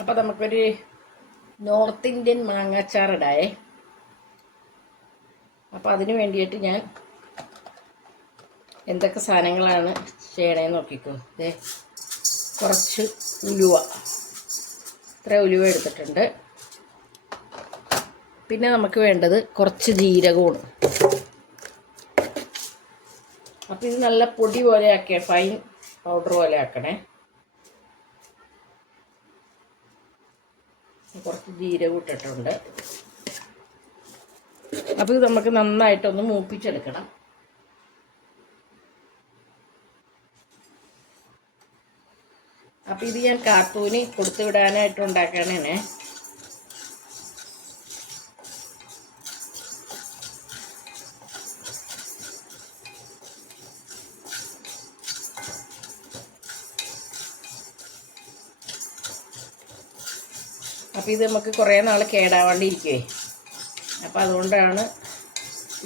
അപ്പോൾ നമുക്കൊരു north Indian മാങ്ങാച്ചാർ ഇടാവേ. അപ്പോൾ അതിന് വേണ്ടിയിട്ട് ഞാൻ എന്തൊക്കെ സാധനങ്ങളാണ് ചെയ്യണേന്ന് നോക്കിക്കോ. ദേ കുറച്ച് ഉലുവ, ഇത്ര ഉലുവ എടുത്തിട്ടുണ്ട്. പിന്നെ നമുക്ക് വേണ്ടത് കുറച്ച് ജീരകമാണ്. അപ്പോൾ ഇത് നല്ല പൊടി പോലെ ആക്കിയ ഫൈൻ പൗഡർ പോലെ ആക്കണേ. കുറച്ച് ജീരകം ഇട്ടിട്ടുണ്ട്. അപ്പോൾ ഇത് നമുക്ക് നന്നായിട്ടൊന്ന് മൂപ്പിച്ചെടുക്കണം. അപ്പോൾ ഇത് ഞാൻ കാർട്ടൂന് കൊടുത്തു വിടാനായിട്ട് ഉണ്ടാക്കാനാണ്. അപ്പോൾ ഇത് നമുക്ക് കുറേ നാൾ കേടാവാണ്ടിരിക്കുവേ. അപ്പോൾ അതുകൊണ്ടാണ്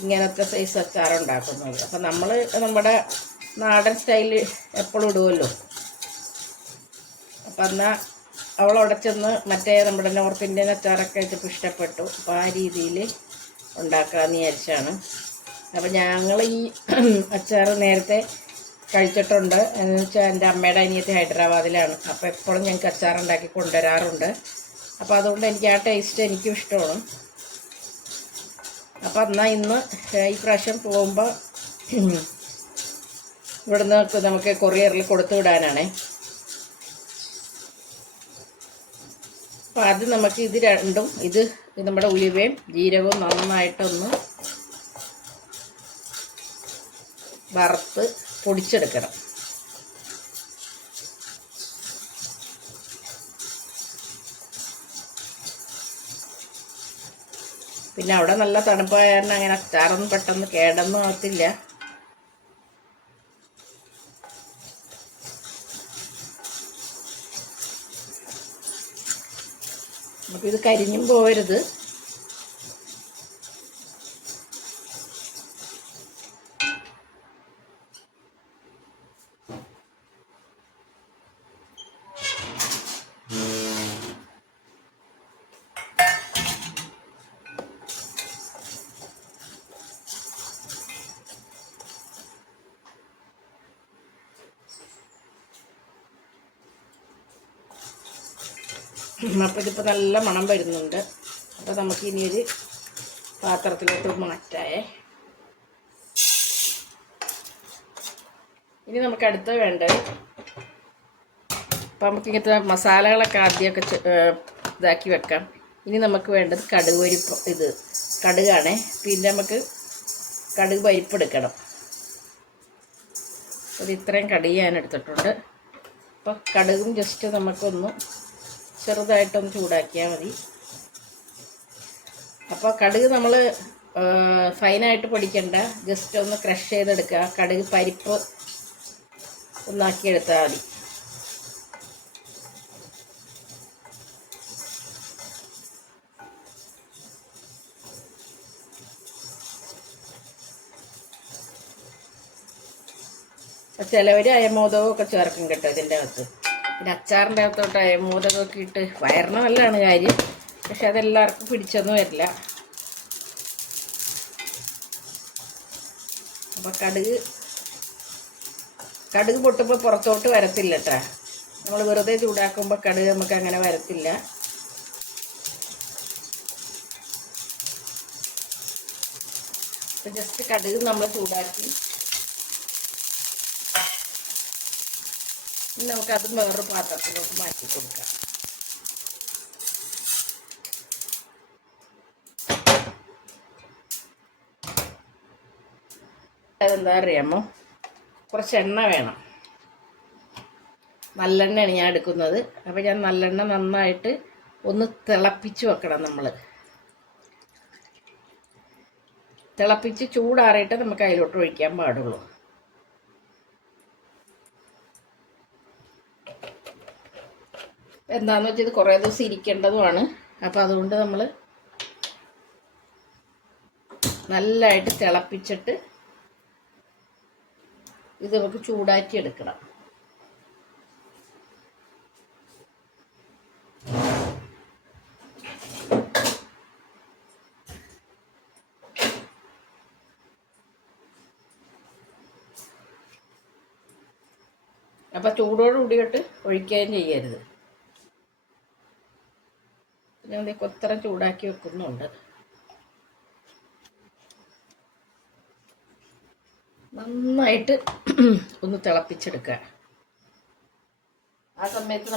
ഇങ്ങനത്തെ സൈസ് അച്ചാർ ഉണ്ടാക്കുന്നത്. അപ്പോൾ നമ്മൾ നമ്മുടെ നാടൻ സ്റ്റൈൽ എപ്പോഴും ഇടുമല്ലോ. അപ്പം എന്നാൽ അവളവിടെ ചെന്ന് മറ്റേ നമ്മുടെ നോർത്ത് ഇന്ത്യൻ അച്ചാറൊക്കെ ഇതിപ്പോൾ ഇഷ്ടപ്പെട്ടു. അപ്പോൾ ആ രീതിയിൽ ഉണ്ടാക്കാമെന്ന് വിചാരിച്ചാണ്. അപ്പോൾ ഞങ്ങൾ ഈ അച്ചാർ നേരത്തെ കഴിച്ചിട്ടുണ്ട്. എന്ന് വെച്ചാൽ എൻ്റെ അമ്മയുടെ അനിയത്തി ഹൈദരാബാദിലാണ്. അപ്പോൾ എപ്പോഴും ഞങ്ങൾക്ക് അച്ചാർ ഉണ്ടാക്കി കൊണ്ടുവരാറുണ്ട്. അപ്പോൾ അതുകൊണ്ട് എനിക്ക് ആ ടേസ്റ്റ് എനിക്കും ഇഷ്ടമാണ്. അപ്പോൾ എന്നാൽ ഇന്ന് ഈ പ്രാവശ്യം പോകുമ്പോൾ ഇവിടുന്ന് നമുക്ക് കൊറിയറിൽ കൊടുത്തു വിടാനാണേ. അപ്പോൾ അത് നമുക്ക് ഇത് രണ്ടും, ഇത് നമ്മുടെ ഉലുവയും ജീരകവും നന്നായിട്ടൊന്ന് വറുത്ത് പൊടിച്ചെടുക്കണം. പിന്നെ അവിടെ നല്ല തണുപ്പായ കാരണം അങ്ങനെ അച്ചാറൊന്നും പെട്ടെന്ന് കേടൊന്നും ആകത്തില്ല. അപ്പോൾ ഇത് കരിഞ്ഞും പോകരുത്. അപ്പോൾ ഇതിപ്പോൾ നല്ല മണം വരുന്നുണ്ട്. അപ്പോൾ നമുക്ക് ഇനിയൊരു പാത്രത്തിലോട്ട് മാറ്റാവേ. ഇനി നമുക്ക് അടുത്ത വേണ്ടത്, അപ്പോൾ നമുക്ക് ഇങ്ങനത്തെ മസാലകളൊക്കെ ആദ്യമൊക്കെ ഇതാക്കി വെക്കാം. ഇനി നമുക്ക് വേണ്ടത് കടുക് പരിപ്പ്, ഇത് കടുകാണേ. പിന്നെ നമുക്ക് കടുക് പരിപ്പെടുക്കണം. അത് ഇത്രയും കടുക് ഞാൻ എടുത്തിട്ടുണ്ട്. അപ്പോൾ കടുകും ജസ്റ്റ് നമുക്കൊന്ന് ചെറുതായിട്ടൊന്ന് ചൂടാക്കിയാൽ മതി. അപ്പോൾ കടുക് നമ്മൾ ഫൈനായിട്ട് പൊടിക്കണ്ട, ജസ്റ്റ് ഒന്ന് ക്രഷ് ചെയ്തെടുക്കുക. കടുക് പരിപ്പ് ഒന്നാക്കിയെടുത്താൽ മതി. ചിലവർ അയമോദകമൊക്കെ ചേർക്കും കേട്ടോ ഇതിൻ്റെ അകത്ത്. പിന്നെ അച്ചാറിൻ്റെ അകത്തോട്ട് അയമോദകമൊക്കെ ഇട്ട് വയറിന് നല്ലതാണ് കാര്യം. പക്ഷെ അതെല്ലാവർക്കും പിടിച്ചൊന്നും വരില്ല. അപ്പോൾ കടുക് പൊട്ടുമ്പോൾ പുറത്തോട്ട് വരത്തില്ല കേട്ടോ. നമ്മൾ വെറുതെ ചൂടാക്കുമ്പോൾ കടുക് നമുക്ക് അങ്ങനെ വരത്തില്ല. അപ്പോൾ ജസ്റ്റ് കടുക് നമ്മൾ ചൂടാക്കി നമുക്കത് വേറൊരു പാത്രത്തിലോട്ട് മാറ്റി കൊടുക്കാം. അതെന്താ അറിയാമോ, കുറച്ച് എണ്ണ വേണം. നല്ലെണ്ണയാണ് ഞാൻ എടുക്കുന്നത്. അപ്പോൾ ഞാൻ നല്ലെണ്ണ നന്നായിട്ട് ഒന്ന് തിളപ്പിച്ച് വെക്കണം. നമ്മൾ തിളപ്പിച്ച് ചൂടാറിയിട്ട് നമുക്ക് അതിലോട്ട് ഒഴിക്കാൻ പാടുള്ളൂ. എന്താണെന്ന് വെച്ചാൽ ഇത് കുറേ ദിവസം ഇരിക്കേണ്ടതുമാണ്. അപ്പോൾ അതുകൊണ്ട് നമ്മൾ നല്ലതായിട്ട് തിളപ്പിച്ചിട്ട് ഇത് നമുക്ക് ചൂടാക്കി എടുക്കണം. അപ്പോൾ ചൂടോട് കൂടിയിട്ട് ഒഴിക്കുകയും ചെയ്യരുത്. ഞാൻ കൊത്തറ ചൂടാക്കി വെക്കുന്നുണ്ട്. നന്നായിട്ട് ഒന്ന് തിളപ്പിച്ചെടുക്കുക. ആ സമയത്ത്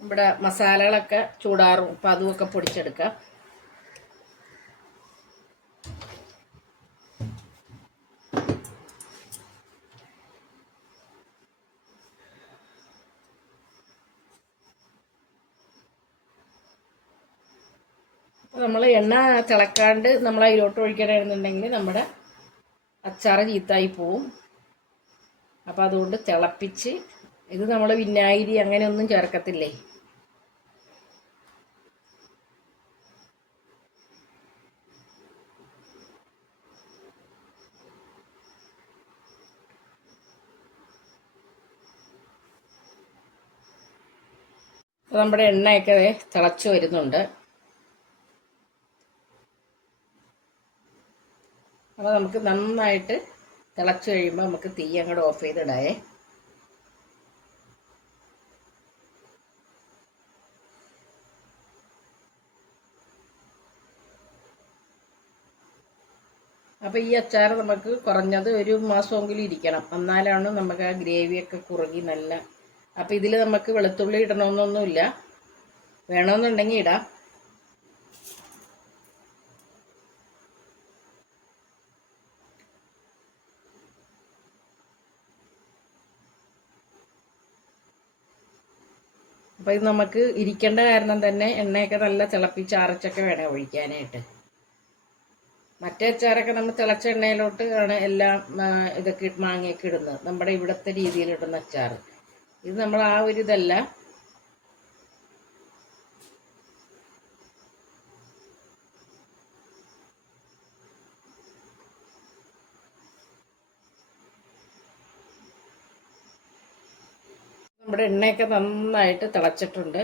നമ്മുടെ മസാലകളൊക്കെ ചൂടാറും. അപ്പം അതുമൊക്കെ പൊടിച്ചെടുക്കാം. നമ്മൾ എണ്ണ തിളക്കാണ്ട് നമ്മൾ അതിലോട്ട് ഒഴിക്കണമെന്നുണ്ടെങ്കിൽ നമ്മുടെ അച്ചാർ ചീത്തായി പോവും. അപ്പോൾ അതുകൊണ്ട് തിളപ്പിച്ച്, ഇത് നമ്മൾ വിനാഗിരി അങ്ങനെയൊന്നും ചേർക്കത്തില്ലേ. നമ്മുടെ എണ്ണയൊക്കെ തിളച്ച് വരുന്നുണ്ട്. അപ്പോൾ നമുക്ക് നന്നായിട്ട് തിളച്ച് കഴിയുമ്പോൾ നമുക്ക് തീ അങ്ങോട്ട് ഓഫ് ചെയ്തിടാവേ. അപ്പോൾ ഈ അച്ചാർ നമുക്ക് കുറഞ്ഞത് 1 മാസമെങ്കിലും ഇരിക്കണം. എന്നാലാണ് നമുക്ക് ആ ഗ്രേവിയൊക്കെ കുറുകി നല്ല. അപ്പോൾ ഇതിൽ നമുക്ക് വെളുത്തുള്ളി ഇടണമെന്നൊന്നുമില്ല, വേണമെന്നുണ്ടെങ്കിൽ ഇടാം. അപ്പോൾ ഇത് നമുക്ക് ഇരിക്കേണ്ട കാരണം തന്നെ എണ്ണയൊക്കെ നല്ല തിളപ്പിച്ച് അരച്ചൊക്കെ വേണം ഒഴിക്കാനായിട്ട്. മറ്റേ അച്ചാറൊക്കെ നമ്മൾ തിളച്ച എണ്ണയിലോട്ട് ആണ് എല്ലാം ഇതൊക്കെ മാങ്ങയൊക്കെ ഇടുന്നത്, നമ്മുടെ ഇവിടുത്തെ രീതിയിലിടുന്ന അച്ചാർ. ഇത് നമ്മൾ ആ ഒരു ഇതല്ല. നമ്മുടെ എണ്ണയൊക്കെ നന്നായിട്ട് തിളച്ചിട്ടുണ്ട്.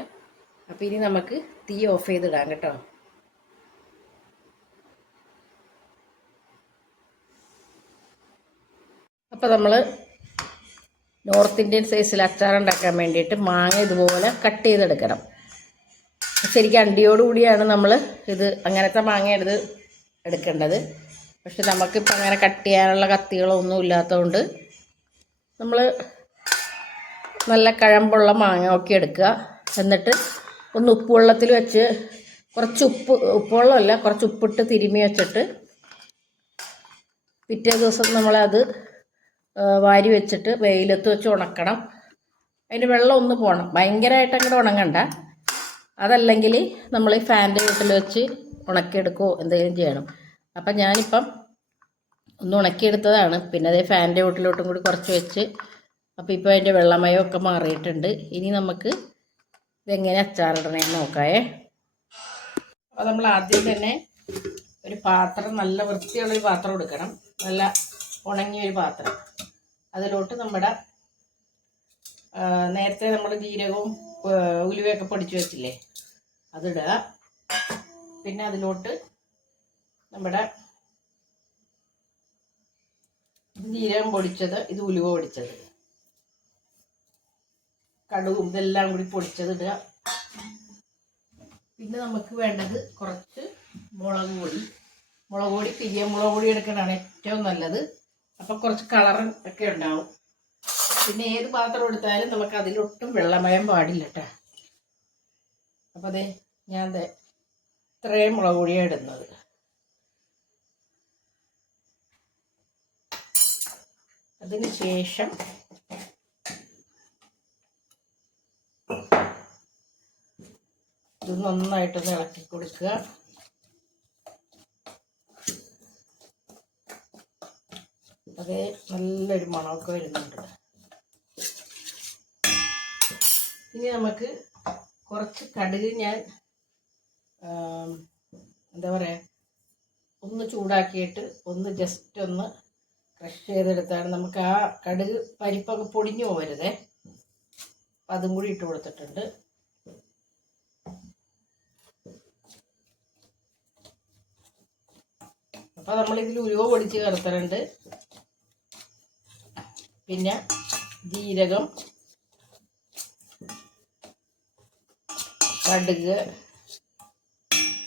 അപ്പോൾ ഇനി നമുക്ക് തീ ഓഫ് ചെയ്തിടാം കേട്ടോ. അപ്പോൾ നമ്മൾ നോർത്ത് ഇന്ത്യൻ സൈസിൽ അച്ചാറുണ്ടാക്കാൻ വേണ്ടിയിട്ട് മാങ്ങ ഇതുപോലെ കട്ട് ചെയ്തെടുക്കണം. ശരിക്കും അണ്ടിയോടുകൂടിയാണ് നമ്മൾ ഇത് അങ്ങനത്തെ മാങ്ങ എടുക്കേണ്ടത്. പക്ഷെ നമുക്കിപ്പോൾ അങ്ങനെ കട്ട് ചെയ്യാനുള്ള കത്തികളൊന്നും ഇല്ലാത്തതുകൊണ്ട് നമ്മൾ നല്ല കഴമ്പുള്ള മാങ്ങ ഒക്കെ എടുക്കുക. എന്നിട്ട് ഒന്ന് ഉപ്പുവെള്ളത്തിൽ വെച്ച് കുറച്ച് ഉപ്പുവെള്ളമല്ല, കുറച്ച് ഉപ്പിട്ട് തിരുമ്മി വെച്ചിട്ട് പിറ്റേ ദിവസം നമ്മളത് വാരി വെച്ചിട്ട് വെയിലത്ത് വെച്ച് ഉണക്കണം. അതിൻ്റെ വെള്ളം ഒന്ന് പോകണം, ഭയങ്കരമായിട്ട് അങ്ങോട്ട് ഉണങ്ങണ്ട. അതല്ലെങ്കിൽ നമ്മൾ ഈ ഫാനിൻ്റെ വീട്ടിൽ വെച്ച് ഉണക്കിയെടുക്കുകയോ എന്തെങ്കിലും ചെയ്യണം. അപ്പം ഞാനിപ്പം ഒന്ന് ഉണക്കിയെടുത്തതാണ്. പിന്നെ അതേ ഫാനിൻ്റെ വീട്ടിലോട്ടും കൂടി കുറച്ച് വെച്ച്, അപ്പോൾ ഇപ്പോൾ അതിൻ്റെ വെള്ളമയമൊക്കെ മാറിയിട്ടുണ്ട്. ഇനി നമുക്ക് ഇതെങ്ങനെ അച്ചാറിടണമെന്ന് നോക്കാമേ. അപ്പോൾ നമ്മൾ ആദ്യം തന്നെ ഒരു പാത്രം, നല്ല വൃത്തിയുള്ളൊരു പാത്രം എടുക്കണം, നല്ല ഉണങ്ങിയൊരു പാത്രം. അതിലോട്ട് നമ്മുടെ നേരത്തെ നമ്മൾ ജീരകവും ഉലുവയൊക്കെ പൊടിച്ച് വെച്ചില്ലേ, അതിടുക. പിന്നെ അതിലോട്ട് നമ്മുടെ ജീരകം പൊടിച്ചത്, ഇത് ഉലുവ പൊടിച്ചത്, കടുകും ഇതെല്ലാം കൂടി പൊടിച്ചത് ഇടുക. പിന്നെ നമുക്ക് വേണ്ടത് കുറച്ച് മുളക് പൊടി, പിരിയ മുളക് പൊടി എടുക്കണതാണ് ഏറ്റവും നല്ലത്. അപ്പോൾ കുറച്ച് കളറും ഒക്കെ ഉണ്ടാവും. പിന്നെ ഏത് പാത്രം എടുത്താലും നമുക്ക് അതിലൊട്ടും വെള്ളമയം പാടില്ല കേട്ടോ. അപ്പോൾ അതെ ഞാൻ ഇത്രയും മുളക് പൊടിയാണ് ഇടുന്നത്. അതിന് ശേഷം ഇത് നന്നായിട്ടൊന്ന് ഇളക്കി കൊടുക്കുക. അതേ നല്ലൊരു മണമൊക്കെ വരുന്നുണ്ട്. ഇനി നമുക്ക് കുറച്ച് കടുക് ഞാൻ എന്താ പറയുക, ഒന്ന് ചൂടാക്കിയിട്ട് ഒന്ന് ജസ്റ്റ് ഒന്ന് ക്രഷ് ചെയ്തെടുത്താണ്. നമുക്ക് ആ കടുക് പരിപ്പൊക്കെ പൊടിഞ്ഞു പോകരുതേ. അതും കൂടി ഇട്ട് കൊടുത്തിട്ടുണ്ട്. അപ്പോൾ നമ്മളിതിൽ ഉലുവ പൊടിച്ച് ചേർത്തിട്ടുണ്ട്. പിന്നെ ജീരകം, കടുക്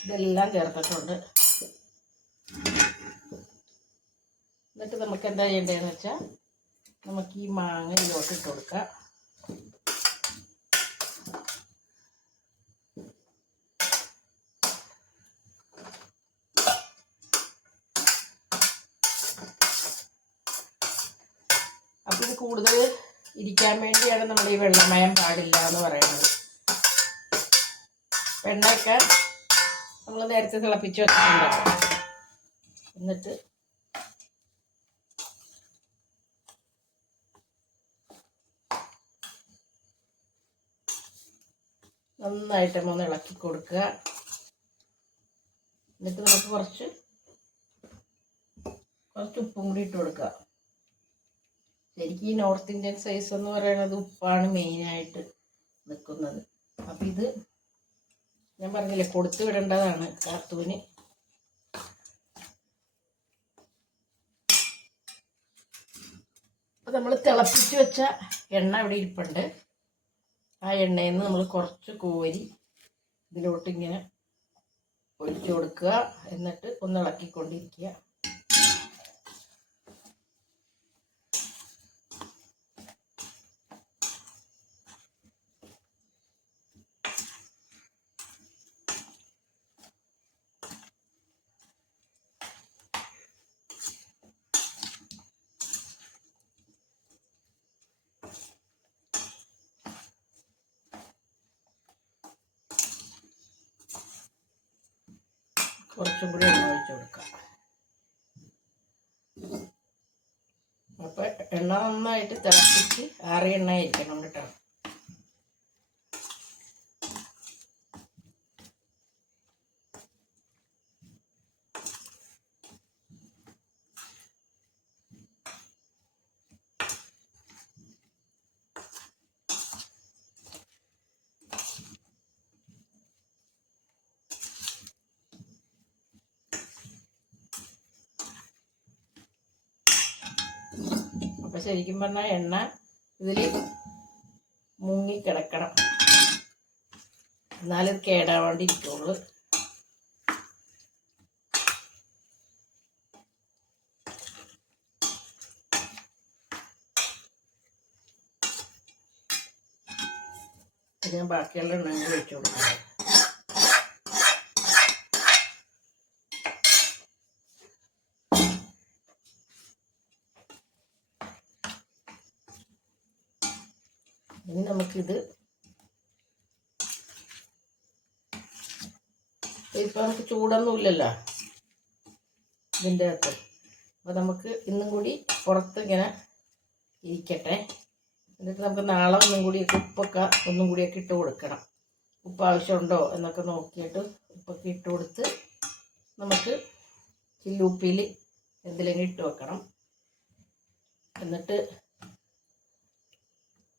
ഇതെല്ലാം ചേർത്തിട്ടുണ്ട്. എന്നിട്ട് നമുക്ക് എന്താ ചെയ്യേണ്ടതെന്ന് വെച്ചാൽ നമുക്ക് ഈ മാങ്ങ ഇതിലോട്ട് ഇട്ട് കൊടുക്കാം. അപ്പോൾ ഇത് കൂടുതൽ ഇരിക്കാൻ വേണ്ടിയാണ് നമ്മൾ ഈ വെള്ളമയം പാടില്ല എന്ന് പറയുന്നത്. വെണ്ണയൊക്കെ നമ്മൾ നേരത്തെ തിളപ്പിച്ച് വെച്ചിട്ടുണ്ടാകും. എന്നിട്ട് നന്നായിട്ട് ഒന്ന് ഇളക്കി കൊടുക്കുക. എന്നിട്ട് നമുക്ക് കുറച്ച് ഉപ്പും കൂടി ഇട്ട് കൊടുക്കുക. ശരിക്കും ഈ നോർത്ത് ഇന്ത്യൻ സൈസ് എന്ന് പറയുന്നത് ഉപ്പാണ് മെയിനായിട്ട് നിൽക്കുന്നത്. അപ്പം ഇത് ഞാൻ പറഞ്ഞില്ലേ, കൊടുത്തു വിടേണ്ടതാണ് കാത്തൂന്. അപ്പം നമ്മൾ തിളപ്പിച്ച് വെച്ച എണ്ണ ഇവിടെ ഇരിപ്പുണ്ട്. ആ എണ്ണയിൽ നിന്ന് നമ്മൾ കുറച്ച് കോരി ഇതിലോട്ട് ഇങ്ങനെ ഒഴിച്ചു കൊടുക്കുക. എന്നിട്ട് ഒന്ന് ഇളക്കിക്കൊണ്ടിരിക്കുക. കുറച്ചും കൂടി എണ്ണ ഒഴിച്ച് കൊടുക്കാം. അപ്പോൾ എണ്ണ നന്നായിട്ട് തിളപ്പിച്ച് ആറിയ എണ്ണ ആയിരിക്കണം കേട്ടോ. അപ്പോൾ ശരിക്കും പറഞ്ഞാൽ എണ്ണ ഇതിൽ മുങ്ങിക്കിടക്കണം, എന്നാലും ഇത് കേടാവാണ്ടിരിക്കുള്ളൂ. ഞാൻ ബാക്കിയുള്ള എണ്ണ ഒഴിച്ചു കൊടുക്കാം. ഇനി നമുക്കിത് ഇപ്പം നമുക്ക് ചൂടൊന്നുമില്ലല്ലോ ഇതിൻ്റെ അകത്ത്. അപ്പോൾ നമുക്ക് ഇന്നും കൂടി പുറത്ത് ഇങ്ങനെ ഇരിക്കട്ടെ. എന്നിട്ട് നമുക്ക് നാളെ ഒന്നും കൂടിയൊക്കെ ഉപ്പൊക്കെ ഒന്നും കൂടിയൊക്കെ ഇട്ട് കൊടുക്കണം. ഉപ്പ് ആവശ്യമുണ്ടോ എന്നൊക്കെ നോക്കിയിട്ട് ഉപ്പൊക്കെ ഇട്ട് കൊടുത്ത് നമുക്ക് ചില്ലുപ്പിൽ എന്തിലെങ്കിലും ഇട്ട് വെക്കണം. എന്നിട്ട്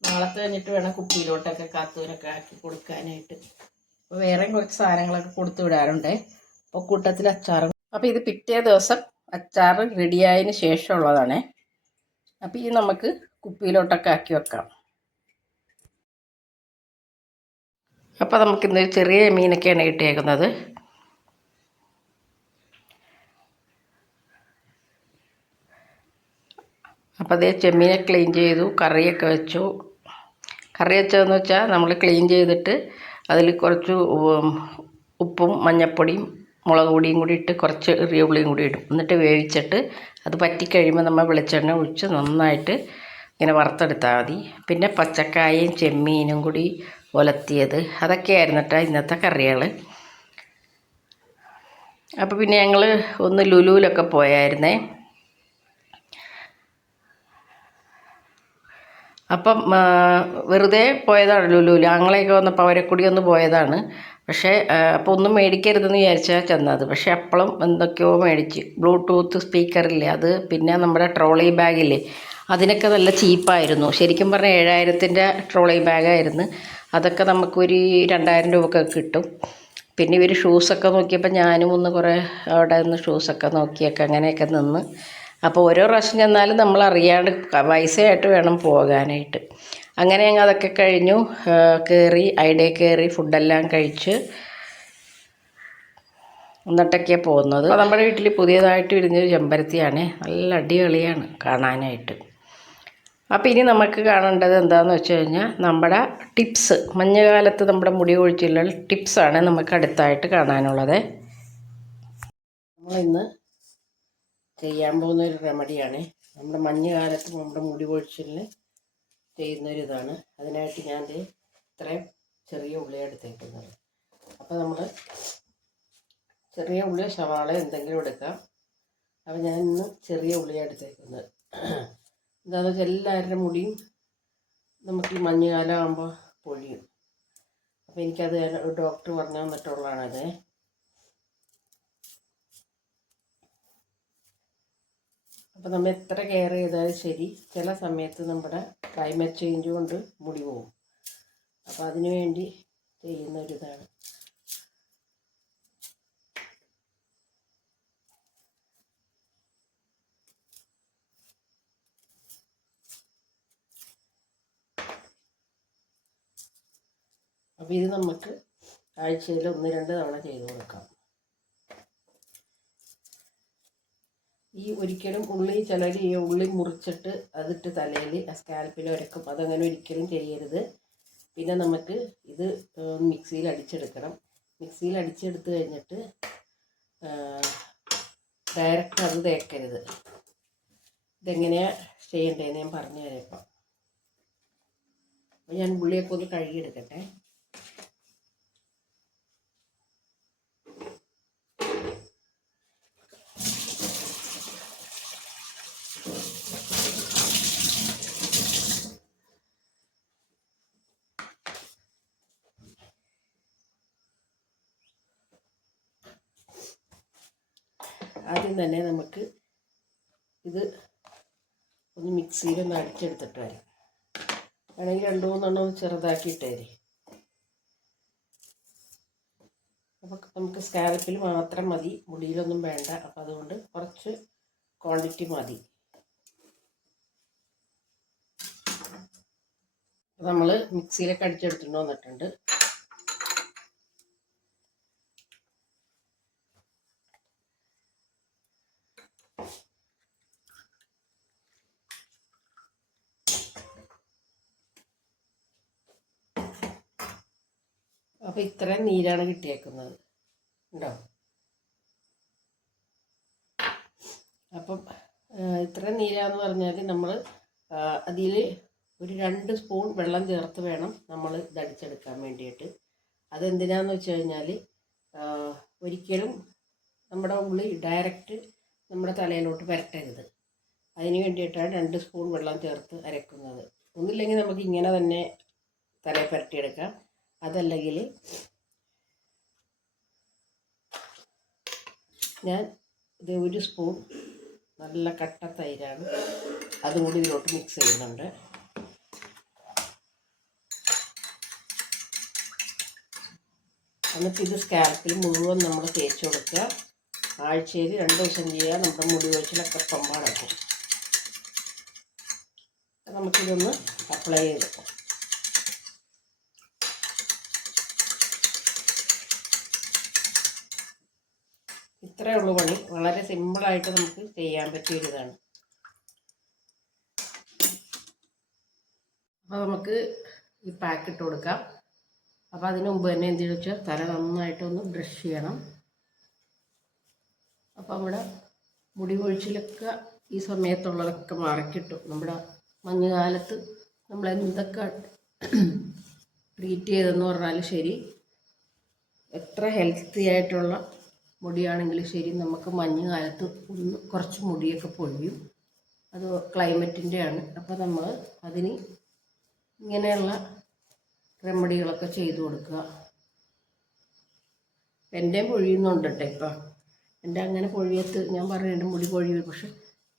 നാളത്തെ കഴിഞ്ഞിട്ട് വേണം കുപ്പിയിലോട്ടൊക്കെ കാത്തൂരൊക്കെ ആക്കി കൊടുക്കാനായിട്ട്. അപ്പോൾ വേറെ കുറച്ച് സാധനങ്ങളൊക്കെ കൊടുത്തു വിടാറുണ്ട്. അപ്പോൾ കൂട്ടത്തിൽ അച്ചാറും. അപ്പോൾ ഇത് പിറ്റേ ദിവസം അച്ചാർ റെഡിയായതിന് ശേഷമുള്ളതാണ്. അപ്പോൾ ഇത് നമുക്ക് കുപ്പിയിലോട്ടൊക്കെ ആക്കി വെക്കാം. അപ്പോൾ നമുക്കിന്ന് ചെറിയ മീനൊക്കെയാണ് കിട്ടിയേക്കുന്നത്. അപ്പോൾ അതേ ചെമ്മീനെ ക്ലീൻ ചെയ്തു, കറിയൊക്കെ വെച്ചു. കറി വെച്ചതെന്ന് വെച്ചാൽ നമ്മൾ ക്ലീൻ ചെയ്തിട്ട് അതിൽ കുറച്ച് ഉപ്പും മഞ്ഞൾപ്പൊടിയും മുളക് പൊടിയും കൂടി ഇട്ട് കുറച്ച് ചെറിയ ഉള്ളിയും കൂടി ഇടും. എന്നിട്ട് വേവിച്ചിട്ട് അത് പറ്റിക്കഴിയുമ്പോൾ നമ്മൾ വെളിച്ചെണ്ണ ഒഴിച്ച് നന്നായിട്ട് ഇങ്ങനെ വറുത്തെടുത്താൽ മതി. പിന്നെ പച്ചക്കായയും ചെമ്മീനും കൂടി ഒലത്തിയത് അതൊക്കെയായിരുന്നു കേട്ടോ ഇന്നത്തെ കറികൾ. അപ്പോൾ പിന്നെ ഞങ്ങൾ ഒന്ന് ലുലുവിലൊക്കെ പോയായിരുന്നേ. അപ്പം വെറുതെ പോയതാണ് ലുലുവിൽ. ആങ്ങളെയൊക്കെ വന്നപ്പോൾ അവരെ കൂടി ഒന്ന് പോയതാണ്. പക്ഷേ അപ്പോൾ ഒന്നും മേടിക്കരുതെന്ന് വിചാരിച്ചാൽ ചെന്നത്. പക്ഷേ അപ്പോഴും എന്തൊക്കെയോ മേടിച്ച്. ബ്ലൂടൂത്ത് സ്പീക്കറില്ലേ അത്, പിന്നെ നമ്മുടെ ട്രോളി ബാഗില്ലേ അതിനൊക്കെ നല്ല ചീപ്പായിരുന്നു. ശരിക്കും പറഞ്ഞാൽ 7000-ൻ്റെ ട്രോളി ബാഗായിരുന്നു. അതൊക്കെ നമുക്കൊരു 2000 രൂപയൊക്കെ കിട്ടും. പിന്നെ ഇവർ ഷൂസൊക്കെ നോക്കിയപ്പോൾ ഞാനും ഒന്ന് കുറേ അവിടെ നിന്ന് ഷൂസൊക്കെ നോക്കിയൊക്കെ അങ്ങനെയൊക്കെ നിന്ന് അപ്പോൾ ഓരോ പ്രാവശ്യം ചെന്നാലും നമ്മൾ അറിയാണ്ട് പൈസയായിട്ട് വേണം പോകാനായിട്ട്. അങ്ങനെ ഞങ്ങൾ അതൊക്കെ കഴിഞ്ഞു. കയറി ഐഡിയ കയറി ഫുഡെല്ലാം കഴിച്ച് എന്നിട്ടൊക്കെയാണ് പോകുന്നത്. അപ്പോൾ നമ്മുടെ വീട്ടിൽ പുതിയതായിട്ട് വിരിഞ്ഞൊരു ചെമ്പരത്തിയാണ്. നല്ല അടിപൊളിയാണ് കാണാനായിട്ട്. അപ്പോൾ ഇനി നമുക്ക് കാണേണ്ടത് എന്താണെന്ന് വെച്ച് കഴിഞ്ഞാൽ നമ്മുടെ ടിപ്സ്, മഞ്ഞുകാലത്ത് നമ്മുടെ മുടി കൊഴിച്ചിലുള്ള ടിപ്സാണ് നമുക്ക് അടുത്തായിട്ട് കാണാനുള്ളത്. നമ്മളിന്ന് ചെയ്യാൻ പോകുന്നൊരു റെമഡിയാണ്. നമ്മുടെ മഞ്ഞുകാലത്ത് നമ്മുടെ മുടി കൊഴിച്ചിലിന് ചെയ്യുന്നൊരിതാണ്. അതിനായിട്ട് ഞാൻ ഇത്രയും ചെറിയ ഉള്ളി എടുത്തേക്കുന്നത്. അപ്പോൾ നമ്മൾ ചെറിയ ഉള്ളി, സവാള എന്തെങ്കിലും എടുക്കാം. അപ്പോൾ ഞാൻ ഇന്ന് ചെറിയ ഉള്ളിയാണ് എടുത്തേക്കുന്നത്. എന്താണെന്ന് വെച്ചാൽ എല്ലാവരുടെ മുടിയും നമുക്ക് ഈ മഞ്ഞുകാലം ആകുമ്പോൾ പൊഴിയും. അപ്പോൾ എനിക്കത് ഡോക്ടർ പറഞ്ഞു തന്നിട്ടുള്ളതാണത്. അപ്പോൾ നമ്മൾ എത്ര കെയർ ചെയ്താലും ശരി, ചില സമയത്ത് നമ്മുടെ ക്ലൈമറ്റ് ചേഞ്ച് കൊണ്ട് മുടി പോകും. അപ്പോൾ അതിനു വേണ്ടി ചെയ്യുന്നൊരിതാണ്. അപ്പോൾ ഇത് നമുക്ക് ആഴ്ചയിൽ 1-2 തവണ ചെയ്ത് കൊടുക്കാം. ഈ ഒരിക്കലും ഉള്ളി, ചിലർ ഈ ഉള്ളി മുറിച്ചിട്ട് അതിട്ട് തലയിൽ സ്കാൽപ്പിൽ ഉരക്കും. അതങ്ങനെ ഒരിക്കലും ചെയ്യരുത്. പിന്നെ നമുക്ക് ഇത് മിക്സിയിൽ അടിച്ചെടുക്കണം. മിക്സിയിൽ അടിച്ചെടുത്ത് കഴിഞ്ഞിട്ട് ഡയറക്റ്റ് അത് തേക്കരുത്. ഇതെങ്ങനെയാണ് ചെയ്യേണ്ടതെന്ന് ഞാൻ പറഞ്ഞു തരാം. ഇപ്പം അപ്പോൾ ഞാൻ ഉള്ളിയൊക്കെ ഒന്ന് കഴുകിയെടുക്കട്ടെ. ആദ്യം തന്നെ നമുക്ക് ഇത് ഒന്ന് മിക്സിയിലൊന്ന് അടിച്ചെടുത്തിട്ട് വരാം. വേണമെങ്കിൽ 2-3 ചെറുതാക്കിയിട്ടേരെ. അപ്പോൾ നമുക്ക് സ്കാൽപ്പിൽ മാത്രം മതി, മുടിയിലൊന്നും വേണ്ട. അപ്പോൾ അതുകൊണ്ട് കുറച്ച് ക്വാണ്ടിറ്റി മതി. നമ്മൾ മിക്സിയിലൊക്കെ അടിച്ചെടുത്തിട്ട് വന്നിട്ടുണ്ട്. അപ്പോൾ ഇത്രയും നീരാണ് കിട്ടിയേക്കുന്നത്, ഉണ്ടോ? അപ്പം ഇത്രയും നീരാന്ന് പറഞ്ഞാൽ നമ്മൾ അതിൽ ഒരു 2 സ്പൂൺ വെള്ളം ചേർത്ത് വേണം നമ്മൾ ഇതടിച്ചെടുക്കാൻ വേണ്ടിയിട്ട്. അതെന്തിനാന്ന് വെച്ച് കഴിഞ്ഞാൽ ഒരിക്കലും നമ്മുടെ ഉള്ളി ഡയറക്റ്റ് നമ്മുടെ തലയിലോട്ട് പുരട്ടരുത്. അതിന് വേണ്ടിയിട്ടാണ് 2 സ്പൂൺ വെള്ളം ചേർത്ത് അരക്കുന്നത്. ഒന്നില്ലെങ്കിൽ നമുക്ക് ഇങ്ങനെ തന്നെ തലയിൽ പുരട്ടിയെടുക്കാം. അതല്ലെങ്കിൽ ഞാൻ ഇത് 1 സ്പൂൺ നല്ല കട്ട തൈരാണ്, അതും കൂടി ഇതിലോട്ട് മിക്സ് ചെയ്യുന്നുണ്ട്. എന്നിട്ട് ഇത് സ്കാൽപ്പിൽ മുഴുവൻ നമ്മൾ തേച്ച് കൊടുക്കുക. ആഴ്ചയിൽ 2 ദിവസം ചെയ്യുക. നമ്മുടെ മുടി കൊഴിച്ചിലൊക്കെ പമ്പാടക്കും. നമുക്കിതൊന്ന് അപ്ലൈ ചെയ്തെടുക്കാം. ഇത്രയേ ഉള്ളൂ പണി. വളരെ സിമ്പിളായിട്ട് നമുക്ക് ചെയ്യാൻ പറ്റിയൊരിതാണ്. അപ്പോൾ നമുക്ക് ഈ പാക്ക് ഇട്ട് കൊടുക്കാം. അപ്പോൾ അതിന് മുമ്പ് തന്നെ എന്തെന്ന് വെച്ചാൽ തല നന്നായിട്ടൊന്ന് ബ്രഷ് ചെയ്യണം. അപ്പോൾ നമ്മുടെ മുടി കൊഴിച്ചിലൊക്കെ ഈ സമയത്തുള്ളതൊക്കെ മാറിക്കിട്ടും. നമ്മുടെ മഞ്ഞുകാലത്ത് നമ്മൾ എന്തൊക്കെ ട്രീറ്റ് ചെയ്തെന്ന് പറഞ്ഞാലും ശരി, എത്ര ഹെൽത്തി ആയിട്ടുള്ള മുടിയാണെങ്കിലും ശരി, നമുക്ക് മഞ്ഞുകാലത്ത് കുറച്ച് മുടിയൊക്കെ പൊഴിയും. അത് ക്ലൈമറ്റിൻ്റെയാണ്. അപ്പോൾ നമ്മൾ അതിന് ഇങ്ങനെയുള്ള റെമഡികളൊക്കെ ചെയ്തു കൊടുക്കുക. എൻ്റെയും പൊഴിയുന്നുണ്ട് കേട്ടോ. ഇപ്പം എൻ്റെ അങ്ങനെ പൊഴിയത്ത് ഞാൻ പറയുന്നുണ്ട് മുടി പൊഴിയും. പക്ഷെ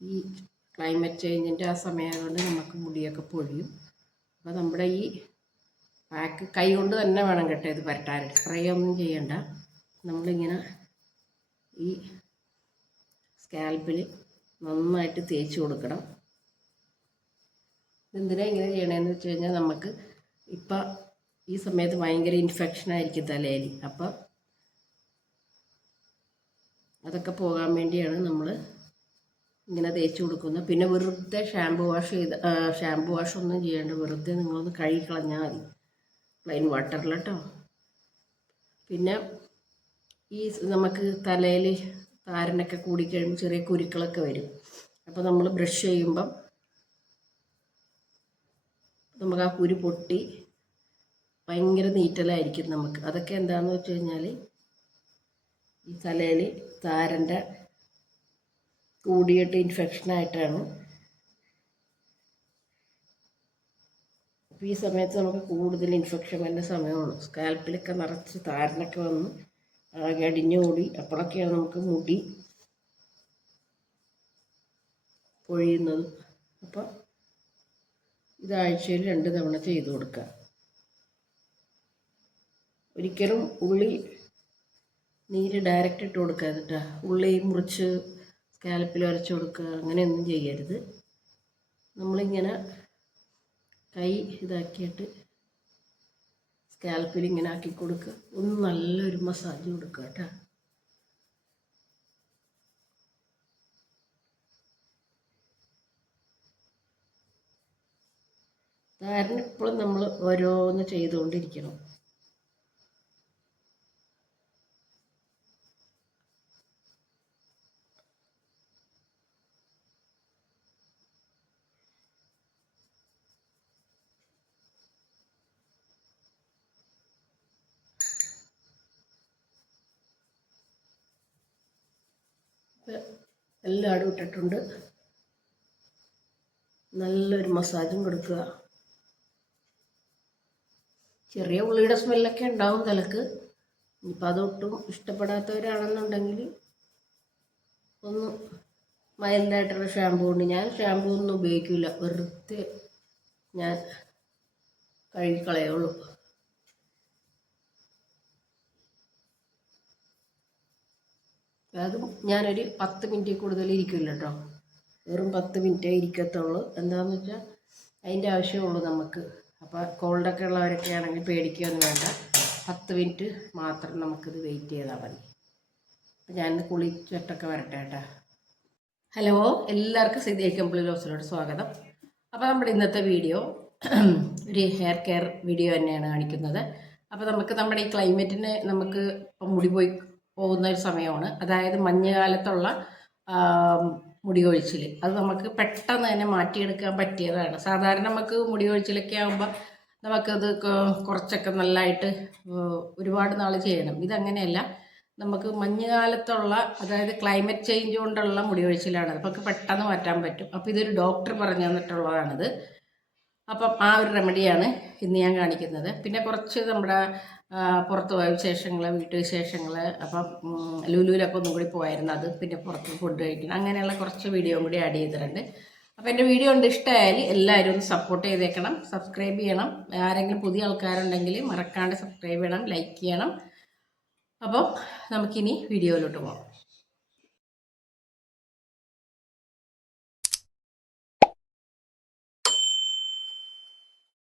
ഈ ക്ലൈമറ്റ് ചേഞ്ചിൻ്റെ ആ സമയമായതുകൊണ്ട് നമുക്ക് മുടിയൊക്കെ പൊഴിയും. അപ്പോൾ നമ്മുടെ ഈ പാക്ക് കൈ കൊണ്ട് തന്നെ വേണം കേട്ടോ ഇത് പരട്ടാനായിട്ട്. സ്പ്രേ ഒന്നും ചെയ്യണ്ട. നമ്മളിങ്ങനെ ഈ സ്കാൽപ്പിൽ നന്നായിട്ട് തേച്ച് കൊടുക്കണം. എന്തിനാ ഇങ്ങനെ ചെയ്യണമെന്ന് വെച്ച് കഴിഞ്ഞാൽ നമുക്ക് ഇപ്പം ഈ സമയത്ത് ഭയങ്കര ഇൻഫെക്ഷനായിരിക്കും തലയിൽ. അപ്പം അതൊക്കെ പോകാൻ വേണ്ടിയാണ് നമ്മൾ ഇങ്ങനെ തേച്ച് കൊടുക്കുന്നത്. പിന്നെ വെറുതെ ഷാമ്പു വാഷ് ഒന്നും ചെയ്യേണ്ട, വെറുതെ നിങ്ങളൊന്ന് കഴുകി കളഞ്ഞാൽ മതി പ്ലെയിൻ വാട്ടറിൽ കേട്ടോ. പിന്നെ ഈ നമുക്ക് തലയിൽ താരനൊക്കെ കൂടിക്കഴിയുമ്പോൾ ചെറിയ കുരുക്കളൊക്കെ വരും. അപ്പോൾ നമ്മൾ ബ്രഷ് ചെയ്യുമ്പം നമുക്ക് ആ കുരു പൊട്ടി ഭയങ്കര നീറ്റലായിരിക്കും നമുക്ക്. അതൊക്കെ എന്താണെന്ന് വെച്ച് കഴിഞ്ഞാൽ ഈ തലയിൽ താരൻ്റെ കൂടിയിട്ട് ഇൻഫെക്ഷനായിട്ടാണ്. അപ്പോൾ ഈ സമയത്ത് നമുക്ക് കൂടുതൽ ഇൻഫെക്ഷൻ വരുന്ന സമയമാണ്. സ്കാൽപ്പിലൊക്കെ നിറച്ച് താരനൊക്കെ വന്ന് ആകെ അടിഞ്ഞുകൂടി അപ്പോഴൊക്കെയാണ് നമുക്ക് മുടി പൊഴിയുന്നത്. അപ്പം ഇതാഴ്ചയിൽ 2 തവണ ചെയ്തു കൊടുക്കുക. ഒരിക്കലും ഉള്ളി നീര് ഡയറക്റ്റ് ഇട്ട് കൊടുക്കരുത് കേട്ടോ. ഉള്ളി മുറിച്ച് സ്കാൽപ്പിൽ ഉരച്ച് കൊടുക്കുക, അങ്ങനെയൊന്നും ചെയ്യരുത്. നമ്മളിങ്ങനെ കൈ ഇതാക്കിയിട്ട് സ്കാൽപ്പിൽ ഇങ്ങനെ ആക്കി കൊടുക്കുക. ഒന്ന് നല്ലൊരു മസാജ് കൊടുക്കുക കേട്ടോ. താരൻ എപ്പോഴും നമ്മൾ ഓരോന്ന് ചെയ്തുകൊണ്ടിരിക്കണം. എല്ലായിടും ഇട്ടിട്ടുണ്ട്. നല്ലൊരു മസാജും കൊടുക്കുക. ചെറിയ ഉള്ളിയുടെ സ്മെല്ലൊക്കെ ഉണ്ടാവും തലക്ക്. ഇനിയിപ്പോൾ അതൊട്ടും ഇഷ്ടപ്പെടാത്തവരാണെന്നുണ്ടെങ്കിൽ ഒന്ന് മൈൽഡായിട്ടുള്ള ഷാമ്പൂ കൊണ്ട്, ഞാൻ ഷാമ്പൂ ഒന്നും ഉപയോഗിക്കില്ല, വെറുതെ ഞാൻ കഴുകിക്കളയുള്ളൂ. അതും ഞാനൊരു 10 മിനിറ്റ് കൂടുതൽ ഇരിക്കില്ല കേട്ടോ. വെറും 10 മിനിറ്റേ ഇരിക്കത്തുള്ളൂ. എന്താണെന്ന് വെച്ചാൽ അതിൻ്റെ ആവശ്യമുള്ളൂ നമുക്ക്. അപ്പോൾ കോൾഡൊക്കെ ഉള്ളവരൊക്കെ ആണെങ്കിൽ പേടിക്കുകയൊന്നും വേണ്ട. 10 മിനിറ്റ് മാത്രം നമുക്കിത് വെയിറ്റ് ചെയ്താൽ മതി. അപ്പോൾ ഞാൻ കുളിച്ചിട്ടൊക്കെ വരട്ടെ കേട്ടോ. ഹലോ, എല്ലാവർക്കും സിദ്ധി കംപ്ലീറ്റ് ഹൗസിലോട്ട് സ്വാഗതം. അപ്പോൾ നമ്മുടെ ഇന്നത്തെ വീഡിയോ ഒരു ഹെയർ കെയർ വീഡിയോ തന്നെയാണ് കാണിക്കുന്നത്. അപ്പോൾ നമ്മുടെ ഈ ക്ലൈമറ്റിന് നമുക്ക് ഇപ്പം മുടി പോകുന്ന ഒരു സമയമാണ്. അതായത് മഞ്ഞുകാലത്തുള്ള മുടി കൊഴിച്ചിൽ, അത് നമുക്ക് പെട്ടെന്ന് തന്നെ മാറ്റിയെടുക്കാൻ പറ്റിയതാണ്. സാധാരണ നമുക്ക് മുടി കൊഴിച്ചിലൊക്കെ ആകുമ്പോൾ നമുക്കത് കുറച്ചൊക്കെ നല്ലതായിട്ട് ഒരുപാട് നാൾ ചെയ്യണം. ഇതങ്ങനെയല്ല. നമുക്ക് മഞ്ഞുകാലത്തുള്ള, അതായത് ക്ലൈമറ്റ് ചേഞ്ച് കൊണ്ടുള്ള മുടി കൊഴിച്ചിലാണ്. നമുക്ക് പെട്ടെന്ന് മാറ്റാൻ പറ്റും. അപ്പോൾ ഇതൊരു ഡോക്ടർ പറഞ്ഞു തന്നിട്ടുള്ളതാണിത്. അപ്പം ആ ഒരു റെമഡിയാണ് ഇന്ന് ഞാൻ കാണിക്കുന്നത്. പിന്നെ കുറച്ച് നമ്മുടെ പുറത്ത് പോയ വിശേഷങ്ങൾ, വീട്ടുവിശേഷങ്ങൾ. അപ്പം ലുലുവിലൊക്കെ ഒന്നും കൂടി പോയായിരുന്നു, അത് പിന്നെ പുറത്ത് ഫുഡ് കഴിക്കണം, അങ്ങനെയുള്ള കുറച്ച് വീഡിയോ കൂടി ആഡ് ചെയ്തിട്ടുണ്ട്. അപ്പോൾ എൻ്റെ വീഡിയോ കൊണ്ട് ഇഷ്ടമായാൽ എല്ലാവരും ഒന്ന് സപ്പോർട്ട് ചെയ്തേക്കണം, സബ്സ്ക്രൈബ് ചെയ്യണം. ആരെങ്കിലും പുതിയ ആൾക്കാരുണ്ടെങ്കിൽ മറക്കാണ്ട് സബ്സ്ക്രൈബ് ചെയ്യണം, ലൈക്ക് ചെയ്യണം. അപ്പം നമുക്കിനി വീഡിയോയിലോട്ട് പോകാം.